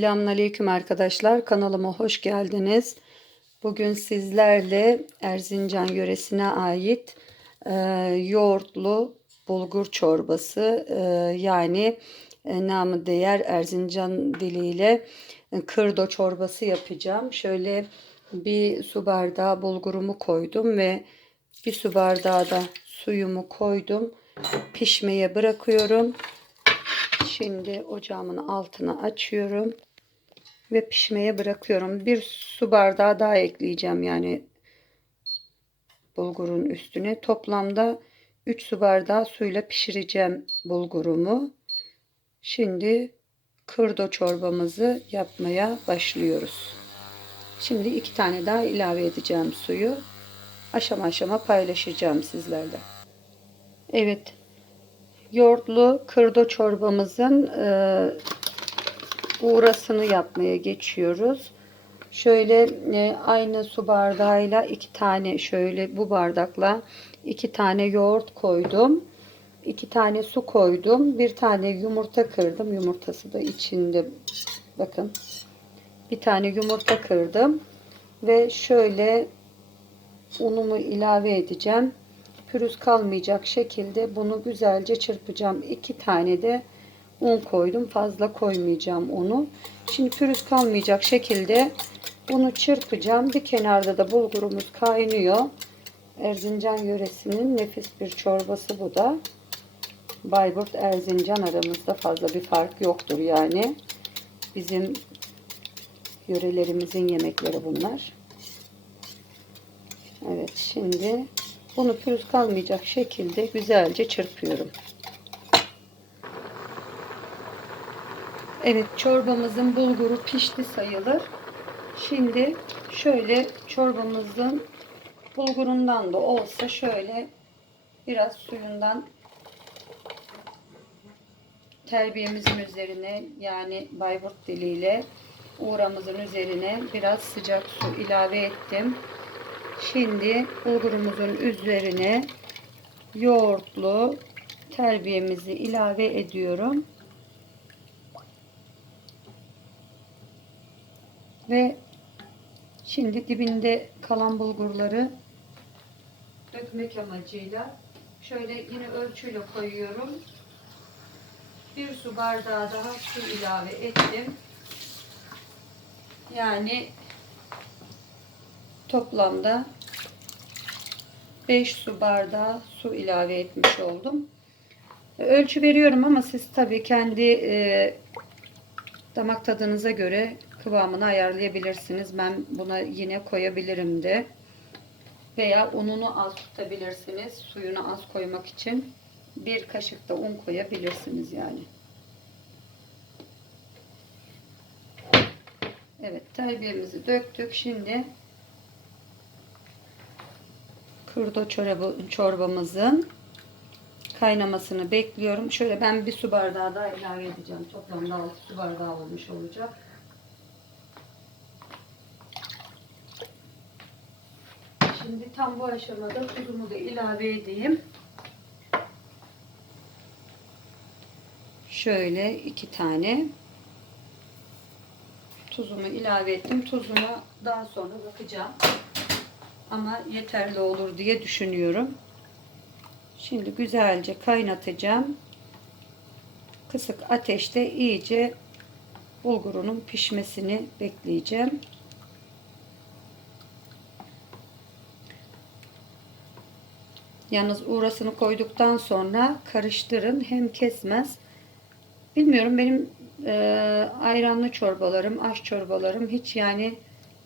Selamünaleyküm arkadaşlar. Kanalıma hoş geldiniz. Bugün sizlerle Erzincan yöresine ait e, yoğurtlu bulgur çorbası e, yani e, namı değer Erzincan diliyle e, kırdo çorbası yapacağım. Şöyle bir su bardağı bulgurumu koydum ve bir su bardağı da suyumu koydum. Pişmeye bırakıyorum. Şimdi ocağımın altını açıyorum ve pişmeye bırakıyorum. Bir su bardağı daha ekleyeceğim yani bulgurun üstüne. Toplamda 3 su bardağı suyla pişireceğim bulgurumu. Şimdi kırdo çorbamızı yapmaya başlıyoruz. Şimdi iki tane daha ilave edeceğim suyu. Aşama aşama paylaşacağım sizlerle. Evet yoğurtlu kırdo çorbamızın e, uğrasını yapmaya geçiyoruz. Şöyle e, aynı su bardağıyla iki tane şöyle bu bardakla iki tane yoğurt koydum. iki tane su koydum. Bir tane yumurta kırdım. Yumurtası da içinde. Bakın. Bir tane yumurta kırdım. Ve şöyle unumu ilave edeceğim pürüz kalmayacak şekilde bunu güzelce çırpacağım. İki tane de un koydum. Fazla koymayacağım onu. Şimdi pürüz kalmayacak şekilde bunu çırpacağım. Bir kenarda da bulgurumuz kaynıyor. Erzincan yöresinin nefis bir çorbası bu da. Bayburt Erzincan aramızda fazla bir fark yoktur yani. Bizim yörelerimizin yemekleri bunlar. Evet şimdi bunu pürüz kalmayacak şekilde güzelce çırpıyorum. Evet çorbamızın bulguru pişti sayılır. Şimdi şöyle çorbamızın bulgurundan da olsa şöyle biraz suyundan terbiyemizin üzerine yani Bayburt diliyle uğramızın üzerine biraz sıcak su ilave ettim. Şimdi bulgurumuzun üzerine yoğurtlu terbiyemizi ilave ediyorum. Ve şimdi dibinde kalan bulgurları dökmek amacıyla şöyle yine ölçüyle koyuyorum. Bir su bardağı daha su ilave ettim. Yani toplamda 5 su bardağı su ilave etmiş oldum. Ölçü veriyorum ama siz tabii kendi e, damak tadınıza göre kıvamını ayarlayabilirsiniz. Ben buna yine koyabilirim de. Veya ununu az tutabilirsiniz. Suyunu az koymak için bir kaşık da un koyabilirsiniz yani. Evet terbiyemizi döktük. Şimdi kurdo çorabı, çorbamızın kaynamasını bekliyorum. Şöyle ben bir su bardağı daha ilave edeceğim. Toplamda 6 su bardağı olmuş olacak. Şimdi tam bu aşamada tuzumu da ilave edeyim. Şöyle iki tane tuzumu ilave ettim. Tuzuna daha sonra bakacağım ama yeterli olur diye düşünüyorum. Şimdi güzelce kaynatacağım. Kısık ateşte iyice bulgurunun pişmesini bekleyeceğim. Yalnız uğrasını koyduktan sonra karıştırın. Hem kesmez. Bilmiyorum benim e, ayranlı çorbalarım, aş çorbalarım hiç yani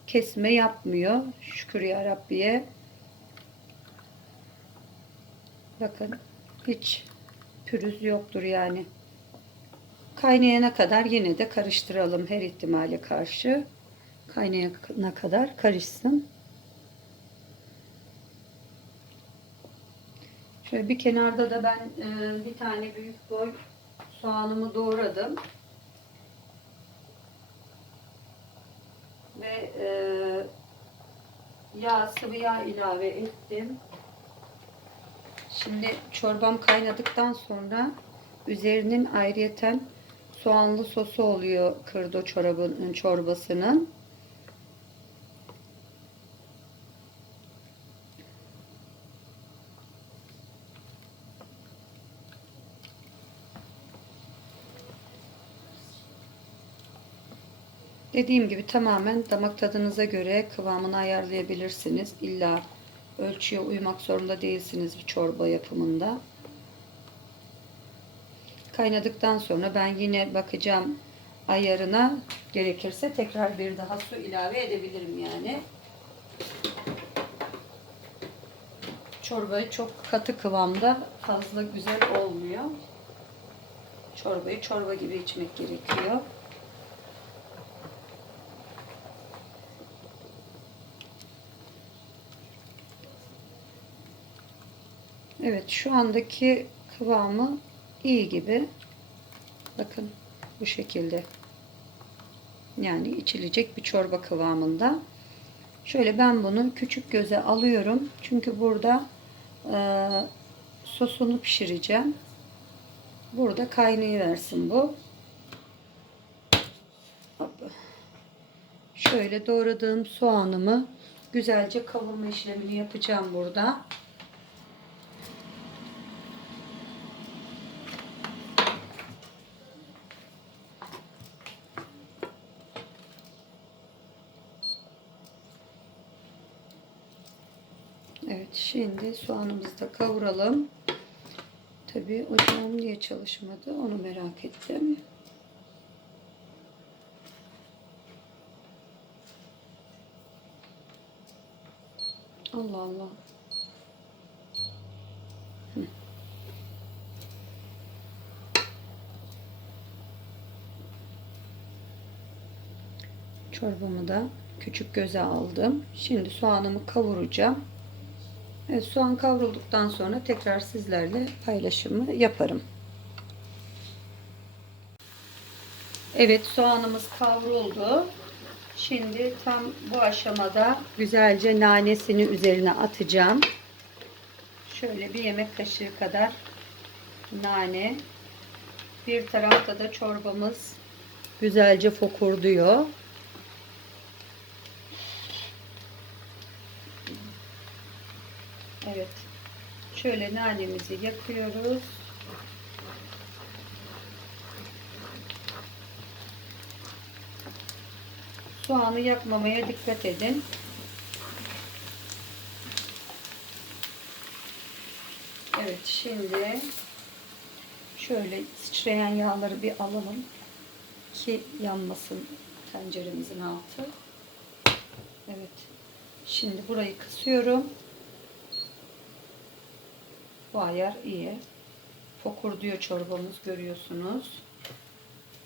kesme yapmıyor. Şükür ya Rabbiye. Bakın hiç pürüz yoktur yani. Kaynayana kadar yine de karıştıralım her ihtimale karşı. Kaynayana kadar karışsın. Şöyle bir kenarda da ben e, bir tane büyük boy soğanımı doğradım. ve e, yağ, sıvı yağ ilave ettim. Şimdi çorbam kaynadıktan sonra üzerinin ayrıyeten soğanlı sosu oluyor kırdo çorabın, çorbasının. Dediğim gibi tamamen damak tadınıza göre kıvamını ayarlayabilirsiniz. İlla ölçüye uymak zorunda değilsiniz bir çorba yapımında. Kaynadıktan sonra ben yine bakacağım ayarına gerekirse tekrar bir daha su ilave edebilirim yani. Çorbayı çok katı kıvamda fazla güzel olmuyor. Çorbayı çorba gibi içmek gerekiyor. Evet şu andaki kıvamı iyi gibi. Bakın bu şekilde. Yani içilecek bir çorba kıvamında. Şöyle ben bunu küçük göze alıyorum. Çünkü burada e, sosunu pişireceğim. Burada kaynayıversin bu. Şöyle doğradığım soğanımı güzelce kavurma işlemini yapacağım burada. Evet şimdi da kavuralım. Tabii ocağım niye çalışmadı onu merak ettim. Allah Allah. Çorbamı da küçük göze aldım. Şimdi soğanımı kavuracağım. Evet, soğan kavrulduktan sonra tekrar sizlerle paylaşımı yaparım. Evet soğanımız kavruldu. Şimdi tam bu aşamada güzelce nanesini üzerine atacağım. Şöyle bir yemek kaşığı kadar nane. Bir tarafta da çorbamız güzelce fokurduyor. Evet. Şöyle nanemizi yakıyoruz. Soğanı yakmamaya dikkat edin. Evet şimdi şöyle sıçrayan yağları bir alalım ki yanmasın tenceremizin altı. Evet. Şimdi burayı kısıyorum. Bu ayar iyi. Fokur diyor çorbamız görüyorsunuz.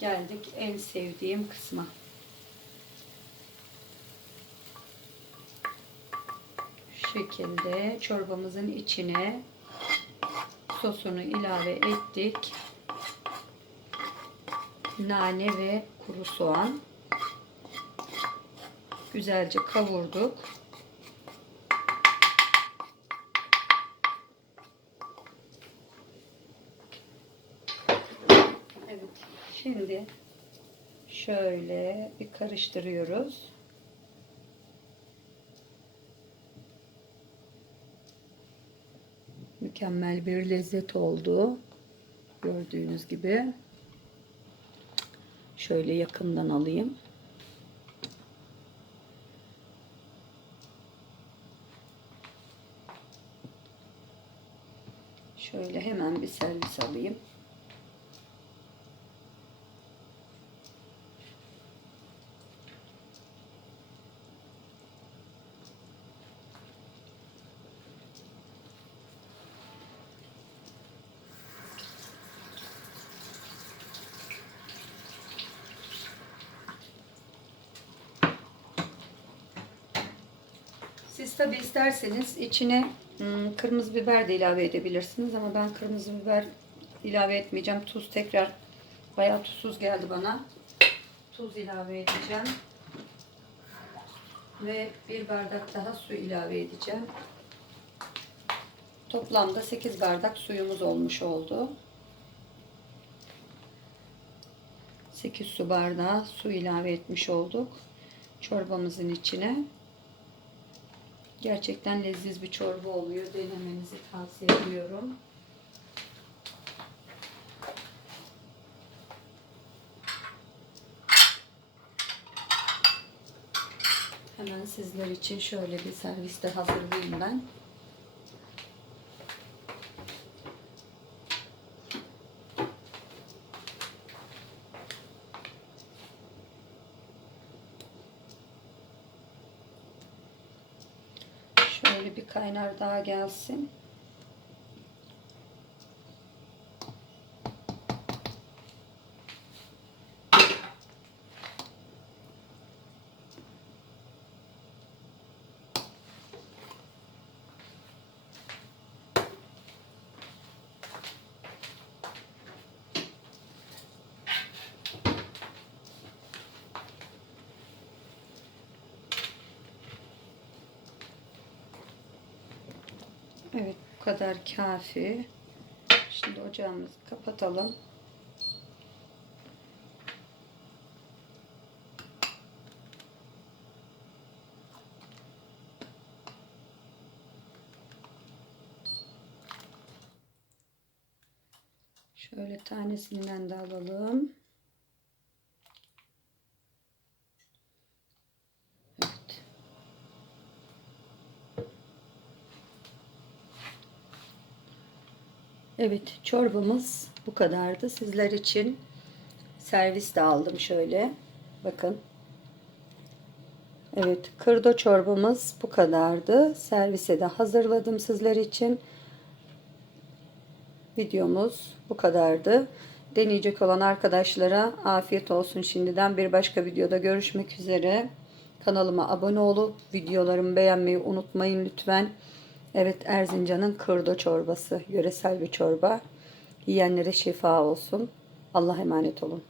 Geldik en sevdiğim kısma. Şu şekilde çorbamızın içine sosunu ilave ettik. Nane ve kuru soğan. Güzelce kavurduk. Evet. Şimdi şöyle bir karıştırıyoruz. Mükemmel bir lezzet oldu. Gördüğünüz gibi. Şöyle yakından alayım. Şöyle hemen bir servis alayım. Siz tabi isterseniz içine hmm, kırmızı biber de ilave edebilirsiniz ama ben kırmızı biber ilave etmeyeceğim. Tuz tekrar bayağı tuzsuz geldi bana. Tuz ilave edeceğim. Ve bir bardak daha su ilave edeceğim. Toplamda 8 bardak suyumuz olmuş oldu. 8 su bardağı su ilave etmiş olduk çorbamızın içine. Gerçekten leziz bir çorba oluyor. Denemenizi tavsiye ediyorum. Hemen sizler için şöyle bir serviste hazırlayayım ben. Şöyle bir kaynar daha gelsin. Evet bu kadar kafi. Şimdi ocağımızı kapatalım. Şöyle tanesinden de alalım. Evet. Evet çorbamız bu kadardı. Sizler için servis de aldım şöyle. Bakın. Evet kırdo çorbamız bu kadardı. Servise de hazırladım sizler için. Videomuz bu kadardı. Deneyecek olan arkadaşlara afiyet olsun şimdiden. Bir başka videoda görüşmek üzere. Kanalıma abone olup videolarımı beğenmeyi unutmayın lütfen. Evet Erzincan'ın kırdo çorbası. Yöresel bir çorba. Yiyenlere şifa olsun. Allah'a emanet olun.